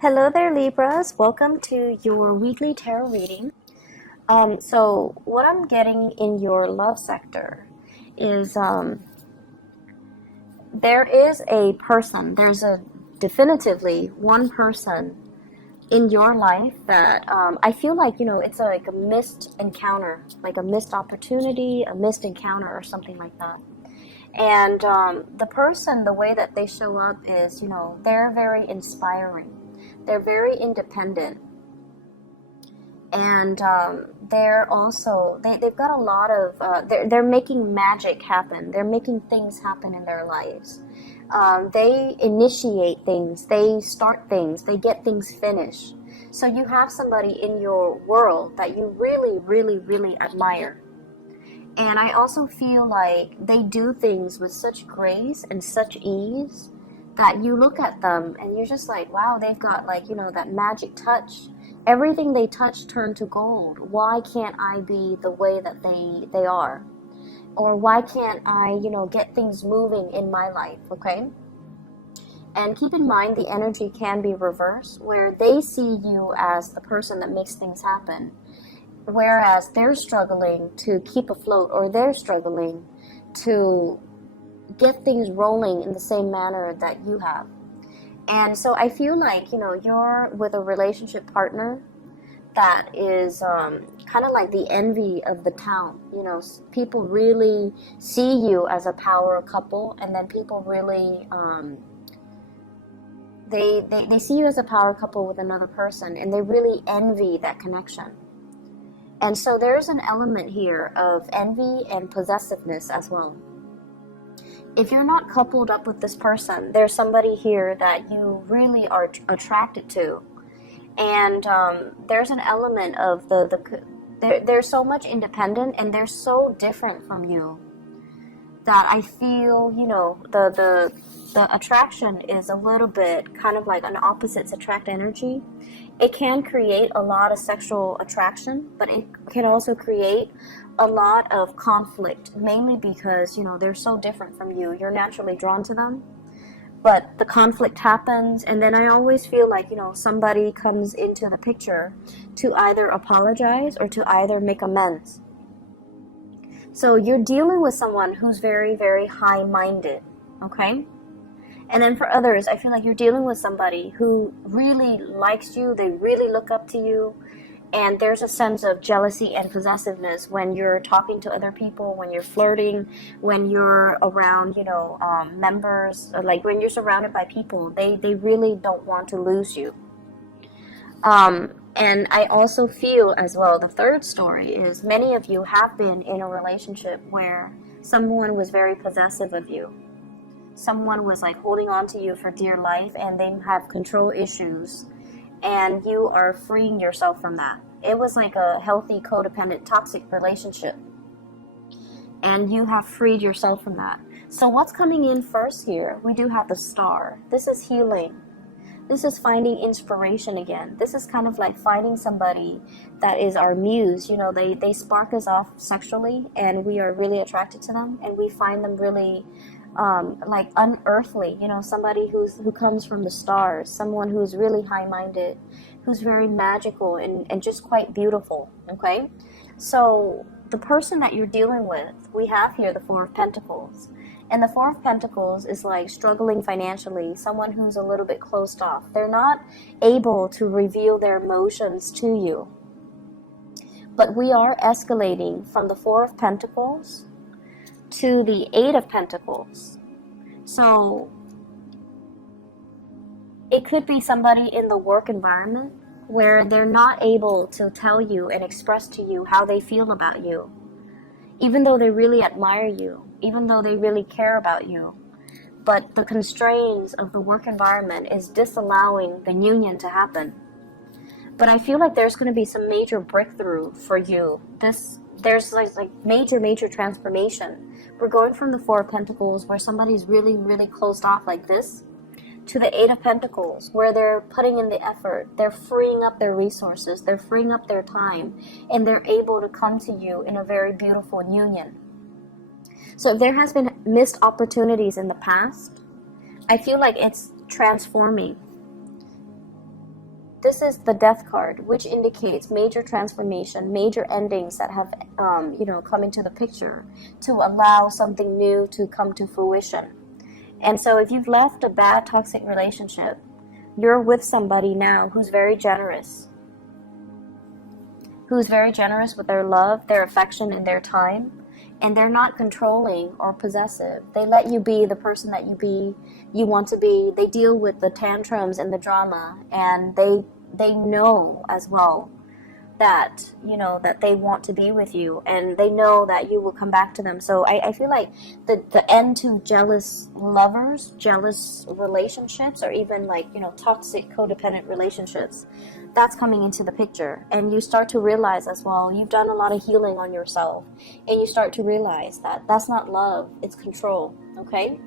Hello there, Libras. Welcome to your weekly tarot reading. So what I'm getting in your love sector is there is a person, there's a definitively one person in your life that I feel like, it's like a missed encounter, like a missed opportunity, a missed encounter or something like that. And the person, the way that they show up is, they're very inspiring. They're very independent, and they've got a lot of they're making magic happen. They're making things happen in their lives. They initiate things, they start things, they get things finished. So you have somebody in your world that you really, really, really admire. And I also feel like they do things with such grace and such ease that you look at them and you're just like, wow, they've got that magic touch. Everything they touch turned to gold. Why can't I be the way that they are? Or why can't I, get things moving in my life, okay? And keep in mind, the energy can be reversed, where they see you as the person that makes things happen, whereas they're struggling to keep afloat, or they're struggling to get things rolling in the same manner that you have. And so I feel like, you're with a relationship partner that is kind of like the envy of the town. People really see you as a power couple, and then people really, they see you as a power couple with another person, and they really envy that connection. And so there's an element here of envy and possessiveness as well. If you're not coupled up with this person, there's somebody here that you really are attracted to. And there's an element of they're so much independent and they're so different from you that I feel, the attraction is a little bit kind of like an opposites attract energy. It can create a lot of sexual attraction, but it can also create a lot of conflict, mainly because, they're so different from you. You're naturally drawn to them, but the conflict happens, and then I always feel like, somebody comes into the picture to either apologize or to either make amends. So you're dealing with someone who's very, very high-minded, okay? And then for others, I feel like you're dealing with somebody who really likes you, they really look up to you, and there's a sense of jealousy and possessiveness when you're talking to other people, when you're flirting, when you're around, members, or like when you're surrounded by people, they really don't want to lose you. And I also feel as well, the third story is many of you have been in a relationship where someone was very possessive of you. Someone was like holding on to you for dear life, and they have control issues, and you are freeing yourself from that. It was like a healthy, codependent, toxic relationship, and you have freed yourself from that. So what's coming in first here? We do have the Star. This is healing. This is finding inspiration again. This is kind of like finding somebody that is our muse. They spark us off sexually, and we are really attracted to them, and we find them really like unearthly, somebody who comes from the stars, someone who's really high-minded, who's very magical and just quite beautiful, okay? So the person that you're dealing with, we have here the Four of Pentacles. And the Four of Pentacles is like struggling financially, someone who's a little bit closed off. They're not able to reveal their emotions to you. But we are escalating from the Four of Pentacles to the Eight of Pentacles. So it could be somebody in the work environment where they're not able to tell you and express to you how they feel about you, even though they really admire you, even though they really care about you. But the constraints of the work environment is disallowing the union to happen. But I feel like there's going to be some major breakthrough for you. There's like major transformation. We're going from the Four of Pentacles, where somebody's really, really closed off like this, to the Eight of Pentacles, where they're putting in the effort, they're freeing up their resources, they're freeing up their time, and they're able to come to you in a very beautiful union. So if there has been missed opportunities in the past, I feel like it's transforming. This is the Death card, which indicates major transformation, major endings that have, come into the picture to allow something new to come to fruition. And so if you've left a bad, toxic relationship, you're with somebody now who's very generous with their love, their affection, and their time. And they're not controlling or possessive. They let you be the person that you want to be. They deal with the tantrums and the drama, and they know as well that, that they want to be with you, and they know that you will come back to them. So I feel like the end to jealous lovers, jealous relationships, or even toxic codependent relationships, that's coming into the picture. And you start to realize as well, you've done a lot of healing on yourself, and you start to realize that that's not love, it's control. Okay.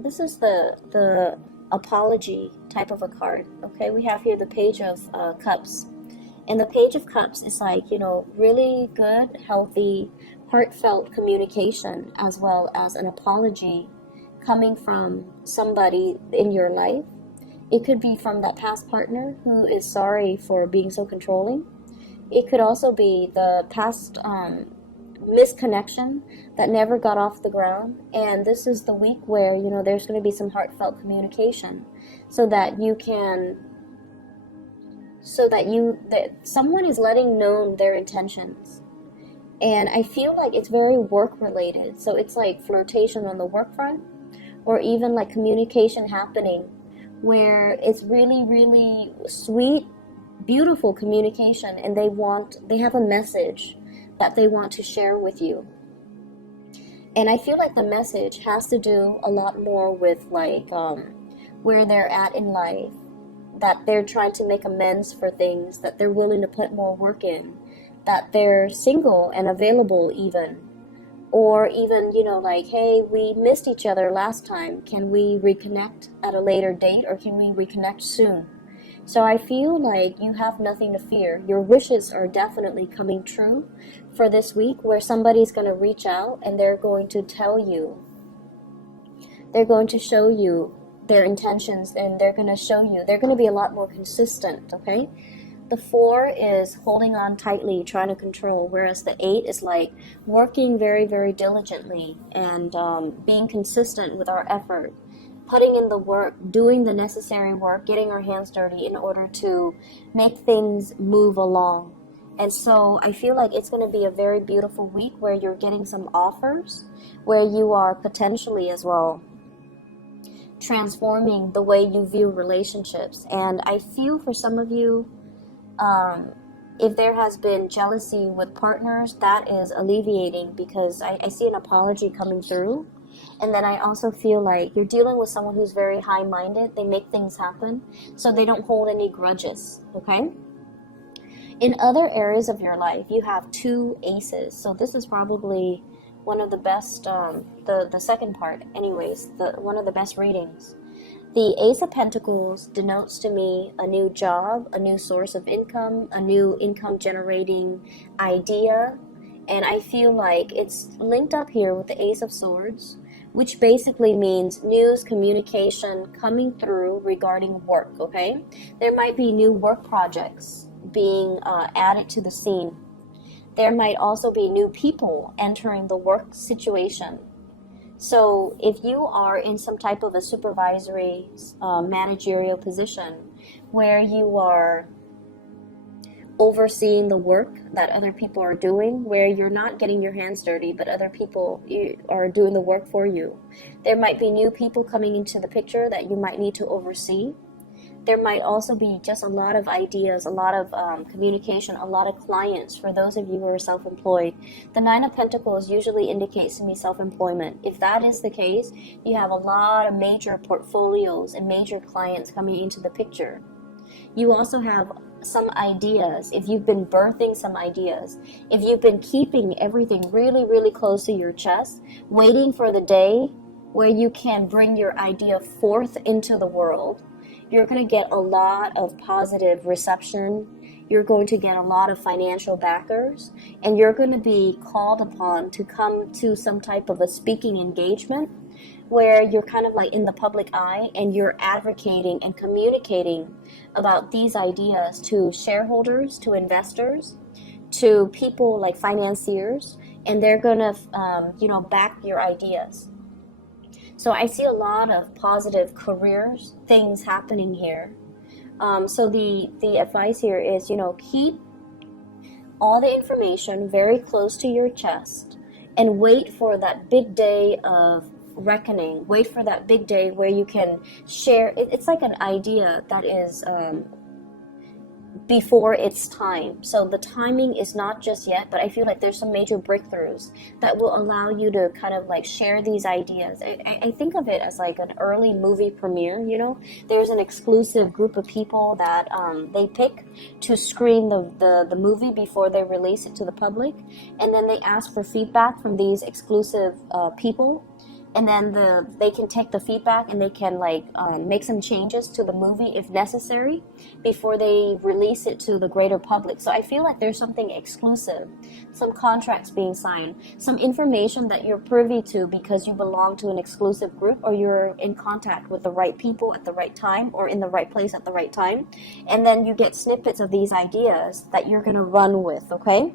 This is the apology type of a card. Okay, we have here the Page of Cups, and the Page of Cups is really good, healthy, heartfelt communication, as well as an apology coming from somebody in your life. It could be from that past partner who is sorry for being so controlling. It could also be the past misconnection that never got off the ground. And this is the week where there's going to be some heartfelt communication, so that someone is letting known their intentions. And I feel like it's very work related, so it's like flirtation on the work front, or even like communication happening where it's really, really sweet, beautiful communication, and they have a message that they want to share with you. And I feel like the message has to do a lot more with where they're at in life, that they're trying to make amends for things, that they're willing to put more work in, that they're single and available even. Or even, hey, we missed each other last time. Can we reconnect at a later date, or can we reconnect soon? So I feel like you have nothing to fear. Your wishes are definitely coming true for this week, where somebody's going to reach out and they're going to tell you. They're going to show you their intentions, and they're going to show you. They're going to be a lot more consistent, okay? The 4 is holding on tightly, trying to control, whereas the 8 is like working very, very diligently and being consistent with our effort, putting in the work, doing the necessary work, getting our hands dirty in order to make things move along. And so I feel like it's going to be a very beautiful week where you're getting some offers, where you are potentially as well transforming the way you view relationships. And I feel for some of you, if there has been jealousy with partners, that is alleviating, because I see an apology coming through. And then I also feel like you're dealing with someone who's very high-minded. They make things happen, so they don't hold any grudges, okay? In other areas of your life, you have 2 aces. So this is probably one of the best, the second part anyways, one of the best readings. The Ace of Pentacles denotes to me a new job, a new source of income, a new income generating idea. And I feel like it's linked up here with the Ace of Swords, which basically means news, communication coming through regarding work, okay? There might be new work projects being added to the scene. There might also be new people entering the work situation. So if you are in some type of a supervisory, managerial position where you are overseeing the work that other people are doing, where you're not getting your hands dirty, but other people are doing the work for you, there might be new people coming into the picture that you might need to oversee. There might also be just a lot of ideas, a lot of communication, a lot of clients for those of you who are self-employed. The 9 of Pentacles usually indicates to me self-employment. If that is the case, you have a lot of major portfolios and major clients coming into the picture. You also have some ideas, if you've been birthing some ideas, if you've been keeping everything really, really close to your chest, waiting for the day where you can bring your idea forth into the world, you're going to get a lot of positive reception. You're going to get a lot of financial backers, and you're going to be called upon to come to some type of a speaking engagement where you're kind of like in the public eye and you're advocating and communicating about these ideas to shareholders, to investors, to people like financiers, and they're gonna, back your ideas. So I see a lot of positive careers things happening here. So the advice here is, keep all the information very close to your chest and wait for that big day of reckoning. Wait for that big day where you can share. It's like an idea that is before its time. So the timing is not just yet, but I feel like there's some major breakthroughs that will allow you to kind of like share these ideas. I think of it as like an early movie premiere, There's an exclusive group of people that they pick to screen the movie before they release it to the public. And then they ask for feedback from these exclusive people. And then they can take the feedback and they can make some changes to the movie if necessary before they release it to the greater public. So I feel like there's something exclusive, some contracts being signed, some information that you're privy to because you belong to an exclusive group or you're in contact with the right people at the right time or in the right place at the right time. And then you get snippets of these ideas that you're going to run with, okay?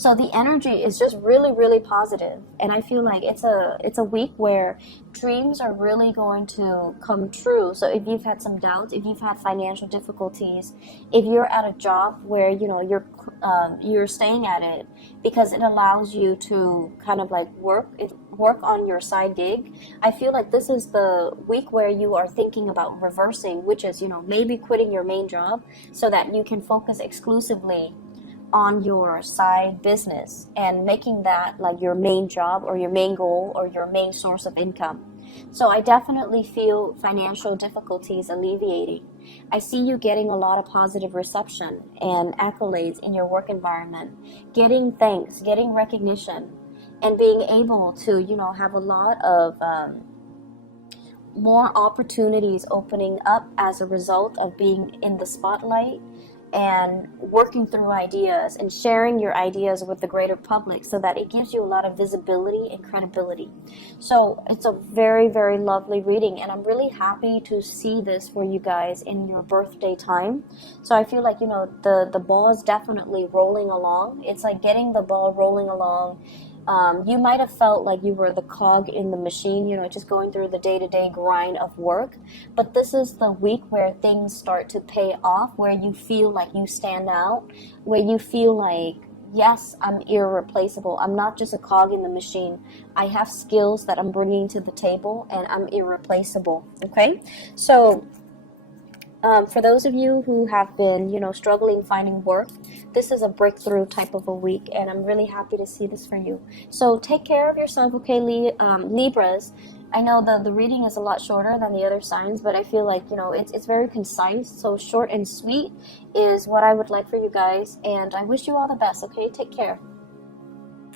So the energy is just really, really positive, and I feel like it's a week where dreams are really going to come true. So if you've had some doubts, if you've had financial difficulties, if you're at a job where you're staying at it because it allows you to kind of like work on your side gig, I feel like this is the week where you are thinking about reversing, which is maybe quitting your main job so that you can focus exclusively on your side business and making that like your main job or your main goal or your main source of income. So I definitely feel financial difficulties alleviating. I see you getting a lot of positive reception and accolades in your work environment, getting thanks, getting recognition, and being able to, have a lot of more opportunities opening up as a result of being in the spotlight and working through ideas and sharing your ideas with the greater public so that it gives you a lot of visibility and credibility. So it's a very, very lovely reading, and I'm really happy to see this for you guys in your birthday time. So I feel like, the ball is definitely rolling along. It's like getting the ball rolling along. You might have felt like you were the cog in the machine, just going through the day-to-day grind of work. But this is the week where things start to pay off, where you feel like you stand out, where you feel like, yes, I'm irreplaceable. I'm not just a cog in the machine. I have skills that I'm bringing to the table, and I'm irreplaceable, okay? So for those of you who have been, struggling finding work, this is a breakthrough type of a week, and I'm really happy to see this for you. So take care of yourself, okay, Libras. I know the reading is a lot shorter than the other signs, but I feel like, it's very concise. So short and sweet is what I would like for you guys, and I wish you all the best, okay? Take care.